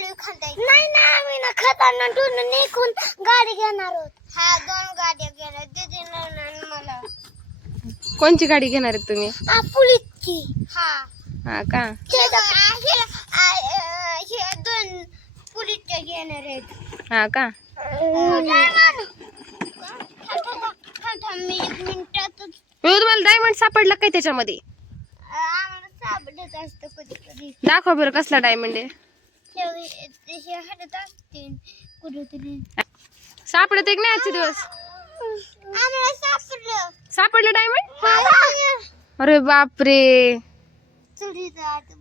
चालू खांदाय नाही ना आम्ही ना खताना टून निघून गाडी घेणार आहोत हा 2 गाड्या घेणार दीदीनं मला कोणची गाडी घेणार आहेत तुम्ही पुलिसची हा हा का हे 2 पुलिसच्या घेणार आहेत हा का मी 1 मिनिटातच तुम्हाला डायमंड सापडला काय त्याच्यामध्ये आम्हाला सापडत असतं कधी कधी दाखवा बरं कसला डायमंड आहे हे हटत असतील कुठेतरी सापडत एक नाही आजचे दिवस आम्हाला सापडलं डायमंड अरे बापरे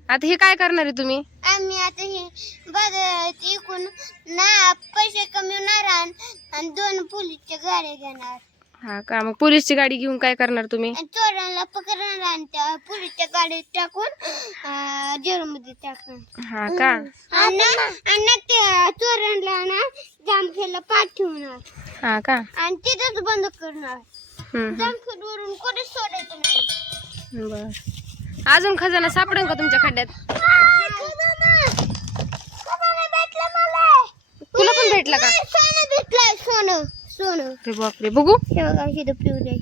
आता हे काय करणार आहे तुम्ही आम्ही आता हे बाजारात इकून ना पैसे कमी होणार आणि 2 पोलीसच्या गाड्या घेणार हा का मग पोलीसची गाडी घेऊन काय करणार तुम्ही आणि चोरांना पकडणार आणि त्या पोलीसच्या गाडीत टाकून जेलमध्ये टाकणार हा का आणि त्या चोरांना ना जामखेडला पाठवणार हा का आणि तिथंच बंद करणार जामखेडवरून कोणी सोडायचं नाही बर अजून खजाना सापडेल का तुमच्या खड्ड्यात तुला पण भेटला का सोनं भेटलंय सोनं सोनं अरे बापरे बघू हे बघा इथं पिवळे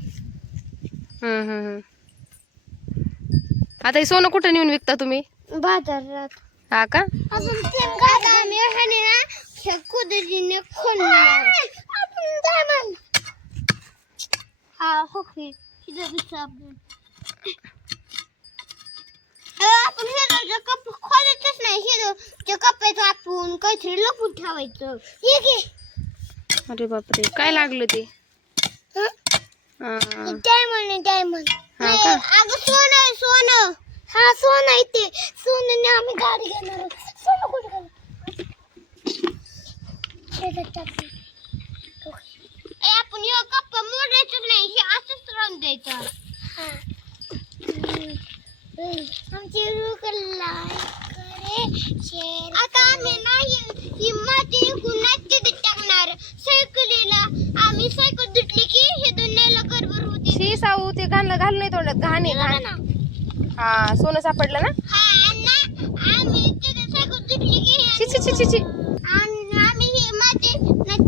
आता हे सोनं कुठं नेऊन विकता तुम्ही बाजारात हा का अजून आता आम्ही ह्याने ना ह्या कुदरीने खोलणार हा हो की इथं दिसतं आपण हे कप खोलायचंच नाही हे त्या कप्प्यात आपण काहीतरी लपून ठेवायचं हे घे अरे बापरे काय लागलं ते डायमंड डायमंड हा का अगं सोनं आहे सोनं हा सोनं आहे ते सोनं आम्ही गाडी घेणार आहोत. सोनं कुठे आपण हे कप्पा मोडायचं नाही हे असंच राहून द्यायचं आमची आता आम्ही नाही ही माती तिथे टाकणार सायकलीला आम्ही सायकल धुतली की हे दुनियाला गडबड होती शी साऊ ते घाल नाही तोंडात घाणे घाण हा सोनं सापडलं ना हा ना आम्ही तिथे सायकल धुतली की ची ची ची ची आणि आम्ही ही माती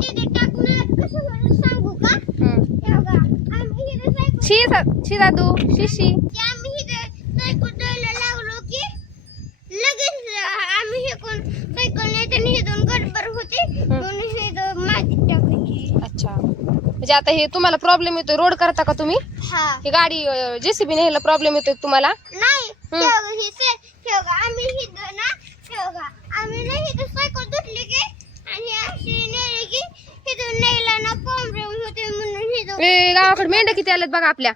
तिथे टाकणार कसं म्हणून सांगू का हे बघा आम्ही ही सायकल शी दादू शी आम्ही ही सायकल द्यायला लागलो की लगेच आम्ही हे कोण सायकल नेताना हे 2 गडबड होते म्हणून हे माती टाकायची अच्छा म्हणजे आता हे तुम्हाला प्रॉब्लेम येतोय रोड करता का तुम्ही हा ही गाडी जेसीबी न्यायला प्रॉब्लेम येतोय तुम्हाला नाही आम्ही ही ना ठेवगा आम्ही ना ही सायकल धुतली की आणि अशी नेली की हे नेला ना प्रॉब्लेम होते म्हणून हे ए गावाकडे मेंढ्या किती आल्यात बघा आपल्या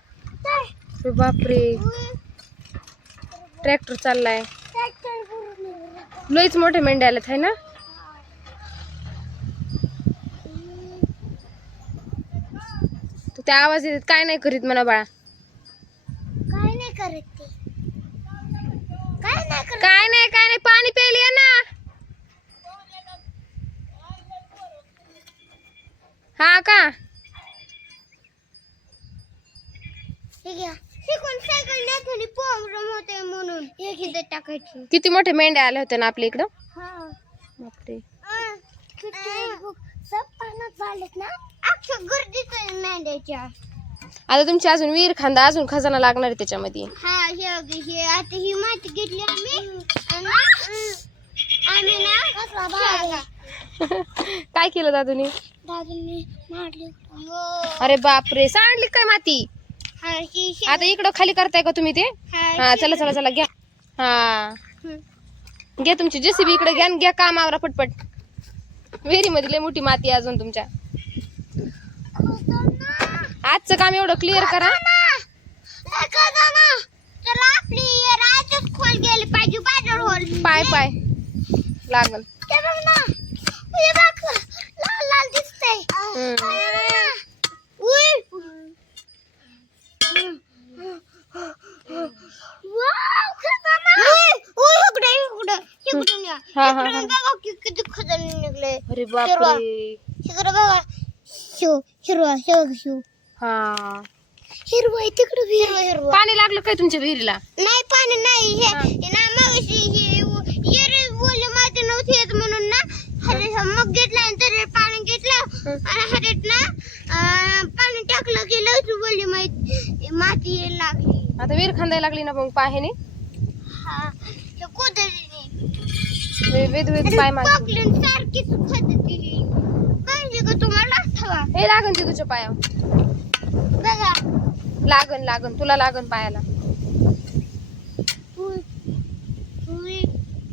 अरे बापरे ट्रॅक्टर चाललाय लईच मोठे मेंढ्या आल्यात है ना तू त्या आवाज येतात काय नाही करीत म्हणा बाळा काय नाही करत ते काय नाही पाणी प्यायला ये ना हा का हे कोण सायकल नेताना प्रॉब्लेम होते म्हणून एक इथे टाकायची किती मोठे मेंढ्या आल्या होत्या ना आपल्या इकडं हा बापरे सब पाण्यात झालेत ना अक्षर गर्दीच आहे मेंढ्याच्या आता तुमची अजून विहीर खांदा अजून खजाना लागणार आहे त्याच्यामध्ये हा हे आता ही माती घेतली आम्ही ना काय केलं दादूनी दादूंनी मारली अरे बापरे सांडली काय माती आता इकडं खाली करताय का तुम्ही ते हा चला घ्या हा घ्या तुमची जेसीबी इकडे घ्या काम आवरा पटपट विहिरी मध्ये लय मोठी माती आहे अजून तुमच्या आजचं काम एवढं क्लिअर करा खोल गेली पाहिजे बाजार होल पाय लागल लाल लाल दिसतंय किती खजाने निघले अरे बापरे तिकडे बघा हिरवा हा हिरवा तिकडे हिरवा पाणी लागलं काय तुमच्या विहिरीला नाही पाणी नाही हे ना मग ओले माती नव्हती म्हणून बांधायला लागली ना मग पायाने हा हे कोदरीने वेद वेद पाय माग पॉकलेन सारखीच पद्धती पाहिजे का तुम्हाला हवा हे लागन ते तुझ्या पाया बघा लागन लागन तुला लागन पायाला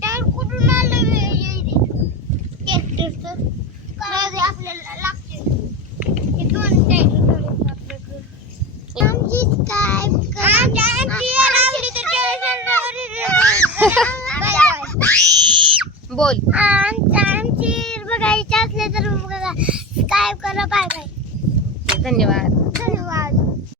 त्यावर कुठून आलं ट्रॅक्टरचं आपल्याला लागते हे दोन ट्रॅक्टर आमचीच काय बोल आमची बघायची असले तर बघा